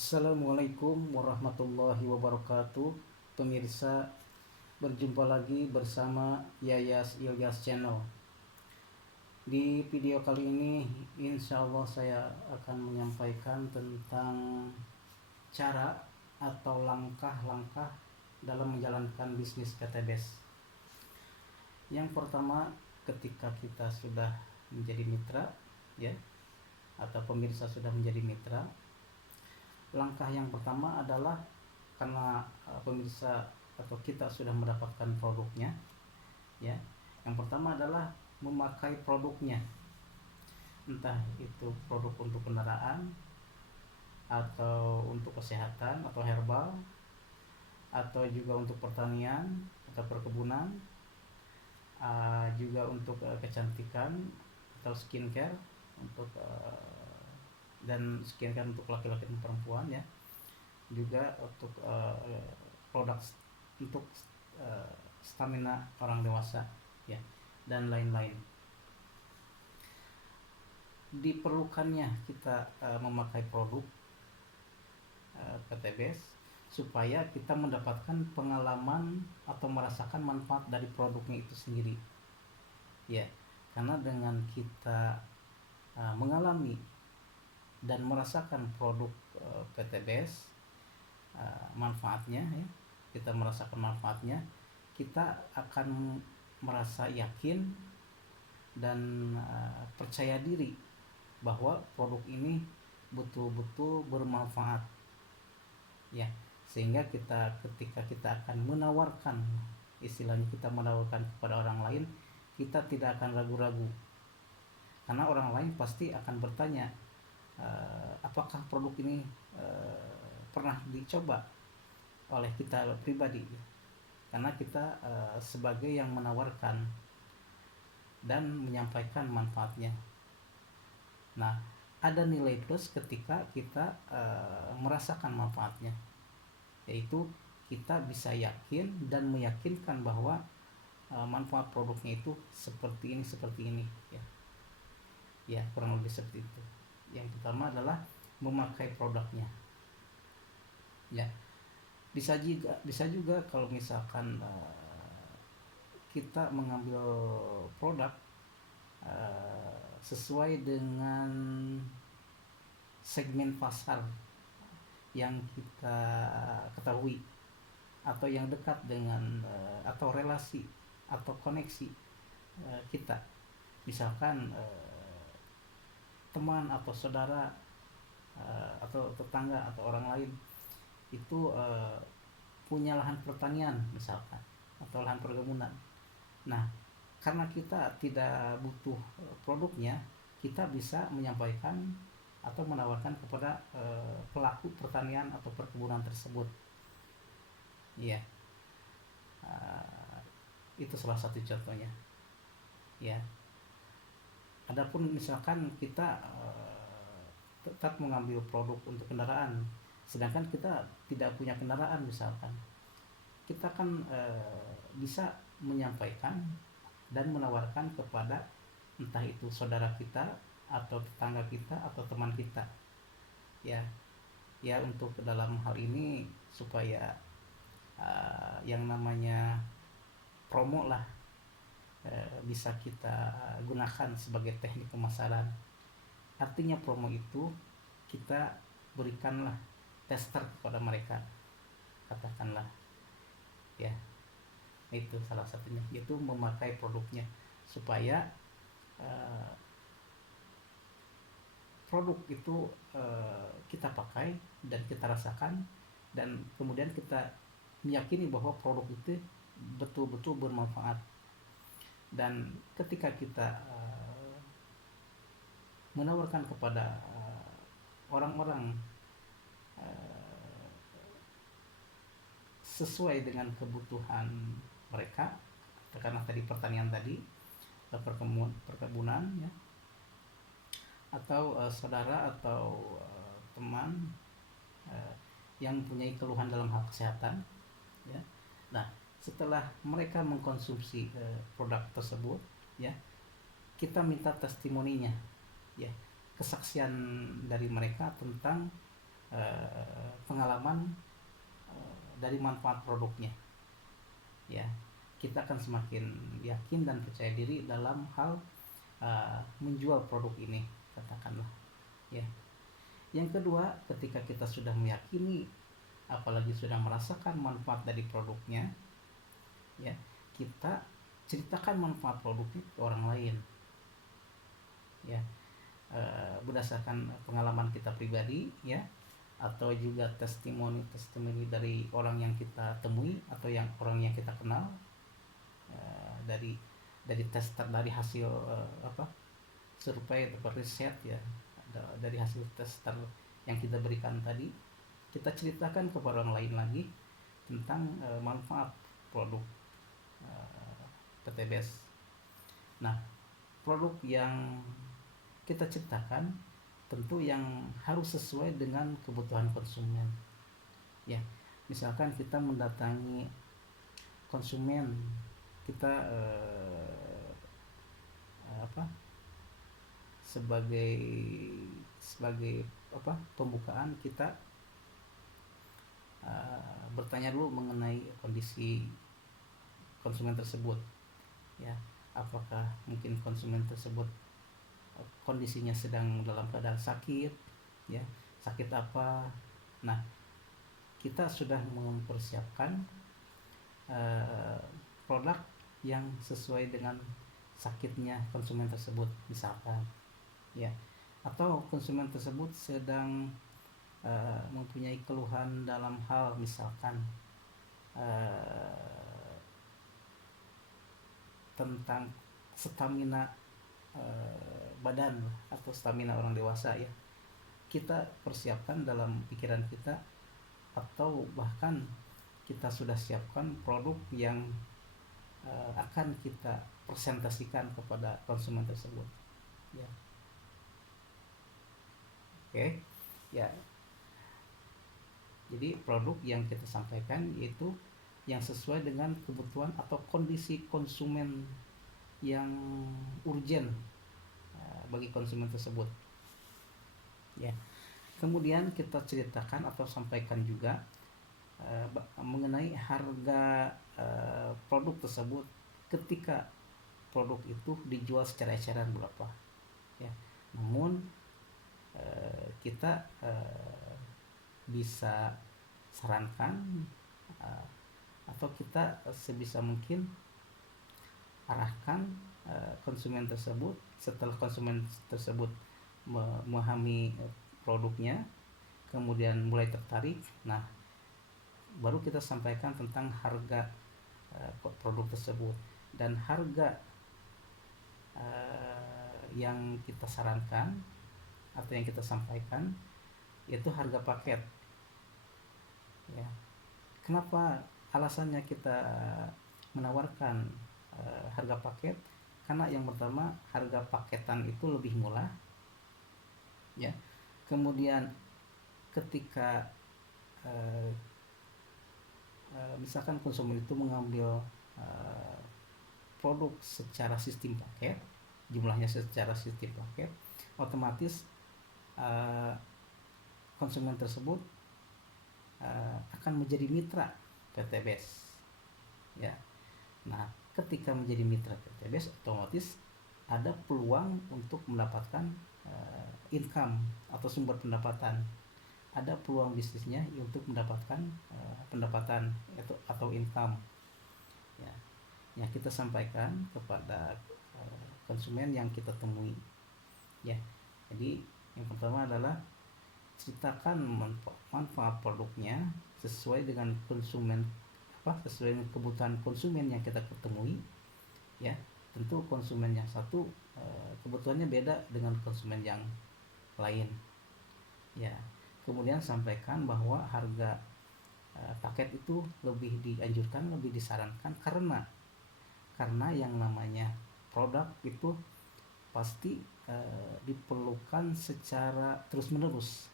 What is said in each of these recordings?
Assalamualaikum warahmatullahi wabarakatuh. Pemirsa, berjumpa lagi bersama Yayas Ilyas Channel. Di video kali ini insya Allah saya akan menyampaikan tentang cara atau langkah-langkah dalam menjalankan bisnis KTBS. Yang pertama, ketika kita sudah menjadi mitra, ya, atau pemirsa sudah menjadi mitra, langkah yang pertama adalah karena pemirsa atau kita sudah mendapatkan produknya, ya. Yang pertama adalah memakai produknya, entah itu produk untuk kendaraan atau untuk kesehatan atau herbal atau juga untuk pertanian atau perkebunan, juga untuk kecantikan atau skincare untuk dan skincare untuk laki-laki dan perempuan, ya, juga untuk produk untuk stamina orang dewasa, ya, dan lain-lain. Diperlukannya kita memakai produk KTBS supaya kita mendapatkan pengalaman atau merasakan manfaat dari produknya itu sendiri, ya, karena dengan kita mengalami dan merasakan produk PTBS, manfaatnya, ya, kita merasakan manfaatnya, kita akan merasa yakin dan percaya diri bahwa produk ini betul-betul bermanfaat, ya, sehingga ketika kita akan menawarkan, istilahnya kita menawarkan kepada orang lain, kita tidak akan ragu-ragu, karena orang lain pasti akan bertanya, apakah produk ini pernah dicoba oleh kita pribadi, karena kita sebagai yang menawarkan dan menyampaikan manfaatnya. Nah, ada nilai plus ketika kita merasakan manfaatnya, yaitu kita bisa yakin dan meyakinkan bahwa manfaat produknya itu seperti ini, ya, kurang lebih seperti itu. Yang pertama adalah memakai produknya, ya. Bisa juga kalau misalkan kita mengambil produk sesuai dengan segmen pasar yang kita ketahui atau yang dekat dengan atau relasi atau koneksi kita, misalkan teman atau saudara atau tetangga atau orang lain itu punya lahan pertanian misalkan atau lahan perkebunan. Nah, karena kita tidak butuh produknya, kita bisa menyampaikan atau menawarkan kepada pelaku pertanian atau perkebunan tersebut, ya. Itu salah satu contohnya, ya. Adapun misalkan kita tetap mengambil produk untuk kendaraan, sedangkan kita tidak punya kendaraan misalkan, kita kan bisa menyampaikan dan menawarkan kepada entah itu saudara kita atau tetangga kita atau teman kita, ya, untuk dalam hal ini supaya yang namanya promo lah bisa kita gunakan sebagai teknik pemasaran. Artinya promo itu kita berikanlah tester kepada mereka, katakanlah, ya. Itu salah satunya, yaitu memakai produknya supaya produk itu kita pakai dan kita rasakan, dan kemudian kita meyakini bahwa produk itu betul-betul bermanfaat. Dan ketika kita menawarkan kepada orang-orang sesuai dengan kebutuhan mereka, karena tadi pertanian tadi, perkebunan, ya, atau saudara atau teman yang mempunyai keluhan dalam hal kesehatan, ya. Nah, setelah mereka mengkonsumsi produk tersebut, ya, kita minta testimoninya, ya, kesaksian dari mereka tentang pengalaman dari manfaat produknya, ya kita akan semakin yakin dan percaya diri dalam hal menjual produk ini, katakanlah, ya. Yang kedua, ketika kita sudah meyakini, apalagi sudah merasakan manfaat dari produknya, ya kita ceritakan manfaat produknya ke orang lain, ya, berdasarkan pengalaman kita pribadi, ya, atau juga testimoni dari orang yang kita temui atau orang yang kita kenal, dari tester, dari hasil survei atau riset, ya, dari hasil tester yang kita berikan tadi, kita ceritakan kepada orang lain lagi tentang manfaat produk PTBS. Nah, produk yang kita ceritakan tentu yang harus sesuai dengan kebutuhan konsumen, ya. Misalkan kita mendatangi konsumen, kita sebagai pembukaan, kita bertanya dulu mengenai kondisi konsumen tersebut, ya, apakah mungkin konsumen tersebut kondisinya sedang dalam keadaan sakit, ya, sakit apa. Nah, kita sudah mempersiapkan produk yang sesuai dengan sakitnya konsumen tersebut, misalkan, ya, atau konsumen tersebut sedang mempunyai keluhan dalam hal misalkan tentang stamina badan atau stamina orang dewasa, ya, kita persiapkan dalam pikiran kita, atau bahkan kita sudah siapkan produk yang akan kita presentasikan kepada konsumen tersebut, ya. Oke, ya. Jadi produk yang kita sampaikan yaitu yang sesuai dengan kebutuhan atau kondisi konsumen yang urgent bagi konsumen tersebut, ya. Kemudian kita ceritakan atau sampaikan juga mengenai harga produk tersebut ketika produk itu dijual secara eceran berapa, ya. Namun kita bisa sarankan atau kita sebisa mungkin arahkan konsumen tersebut, setelah konsumen tersebut memahami produknya, kemudian mulai tertarik, nah baru kita sampaikan tentang harga produk tersebut. Dan harga yang kita sarankan atau yang kita sampaikan yaitu harga paket, ya. Kenapa alasannya kita menawarkan harga paket? Karena yang pertama, harga paketan itu lebih murah, ya. Kemudian ketika misalkan konsumen itu mengambil produk secara sistem paket, jumlahnya secara sistem paket, otomatis konsumen tersebut akan menjadi mitra PTBS, ya. Nah, ketika menjadi mitra PTBS, otomatis ada peluang untuk mendapatkan income atau sumber pendapatan, ada peluang bisnisnya untuk mendapatkan pendapatan atau income, ya. Yang kita sampaikan kepada konsumen yang kita temui, ya. Jadi yang pertama adalah ceritakan manfaat produknya sesuai dengan sesuai dengan kebutuhan konsumen yang kita ketemui, ya. Tentu konsumen yang satu kebutuhannya beda dengan konsumen yang lain, ya. Kemudian sampaikan bahwa harga paket itu lebih dianjurkan, lebih disarankan karena yang namanya produk itu pasti diperlukan secara terus-menerus,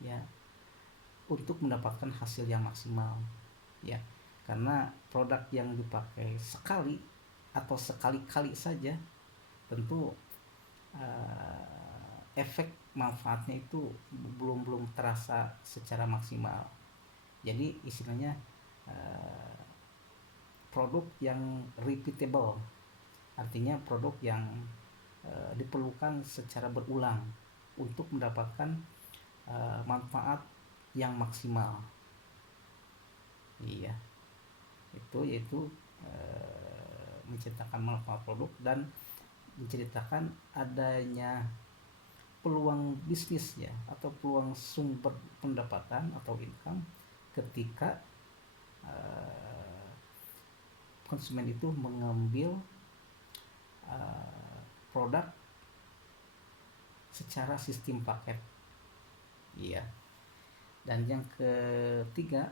ya, untuk mendapatkan hasil yang maksimal, ya. Karena produk yang dipakai sekali atau sekali-kali saja tentu efek manfaatnya itu belum terasa secara maksimal. Jadi istilahnya produk yang repeatable, artinya produk yang diperlukan secara berulang untuk mendapatkan manfaat yang maksimal. Iya, itu yaitu menciptakan manfaat produk dan menceritakan adanya peluang bisnis ya, atau peluang sumber pendapatan atau income ketika konsumen itu mengambil produk secara sistem paket. Iya. Dan yang ketiga,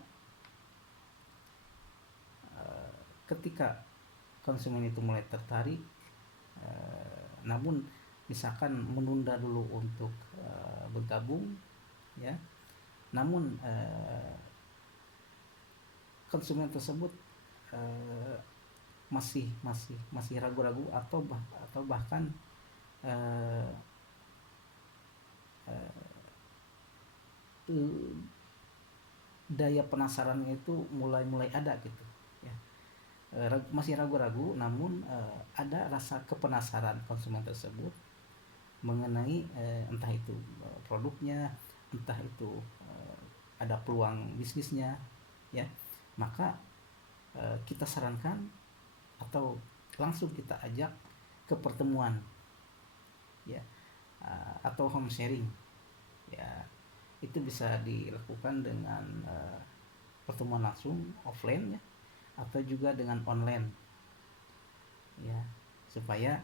ketika konsumen itu mulai tertarik, namun misalkan menunda dulu untuk bergabung, ya, namun konsumen tersebut masih ragu-ragu atau bahkan daya penasarannya itu mulai ada gitu ya. Masih ragu-ragu, namun ada rasa kepenasaran konsumen tersebut mengenai entah itu produknya, entah itu ada peluang bisnisnya ya. Maka kita sarankan atau langsung kita ajak ke pertemuan ya, atau home sharing ya. Itu bisa dilakukan dengan pertemuan langsung offline ya, atau juga dengan online ya, supaya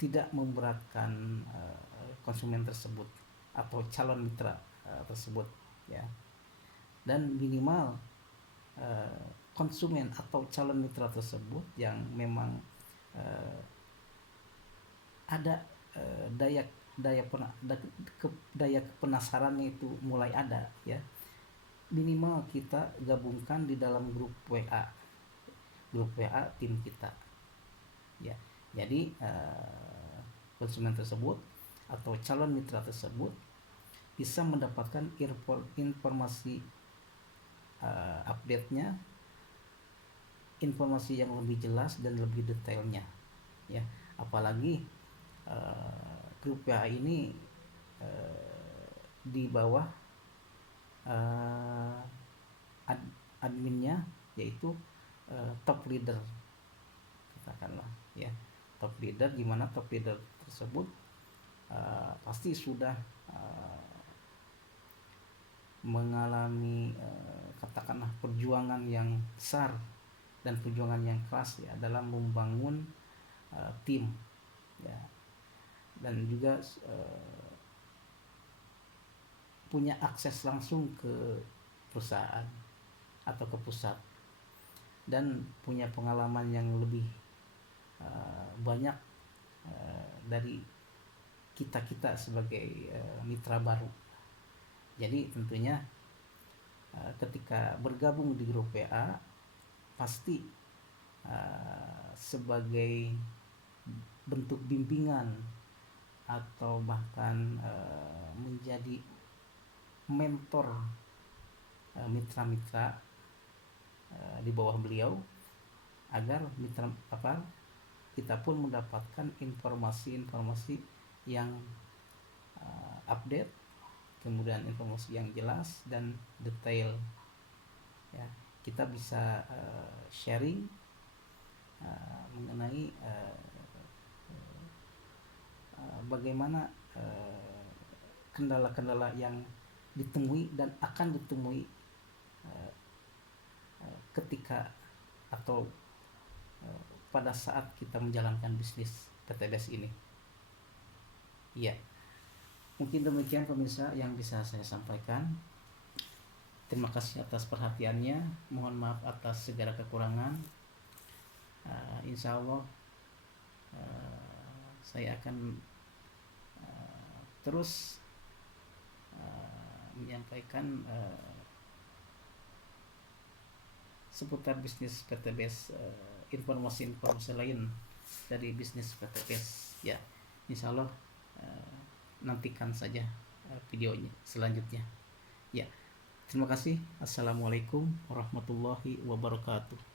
tidak memberatkan konsumen tersebut atau calon mitra tersebut ya. Dan minimal konsumen atau calon mitra tersebut yang memang ada daya kepenasarannya itu mulai ada ya, minimal kita gabungkan di dalam grup WA tim kita ya. Jadi konsumen tersebut atau calon mitra tersebut bisa mendapatkan informasi update-nya, informasi yang lebih jelas dan lebih detailnya ya. Apalagi grup WA ini di bawah adminnya yaitu top leader, katakanlah ya, top leader, gimana top leader tersebut pasti sudah mengalami katakanlah perjuangan yang besar dan perjuangan yang keras ya dalam membangun tim ya, dan juga punya akses langsung ke perusahaan atau ke pusat, dan punya pengalaman yang lebih banyak dari kita sebagai mitra baru. Jadi tentunya ketika bergabung di grup WA pasti sebagai bentuk bimbingan atau bahkan menjadi mentor mitra-mitra di bawah beliau, agar kita pun mendapatkan informasi yang update, kemudian informasi yang jelas dan detail ya. Kita bisa sharing mengenai bagaimana kendala-kendala yang ditemui dan akan ditemui ketika atau pada saat kita menjalankan bisnis PTBS ini. Iya, mungkin demikian pemirsa yang bisa saya sampaikan. Terima kasih atas perhatiannya, mohon maaf atas segala kekurangan. Insya Allah saya akan terus menyampaikan seputar bisnis PTBS, informasi lain dari bisnis PTBS ya. Insya Allah nantikan saja videonya selanjutnya. Ya, terima kasih. Assalamualaikum warahmatullahi wabarakatuh.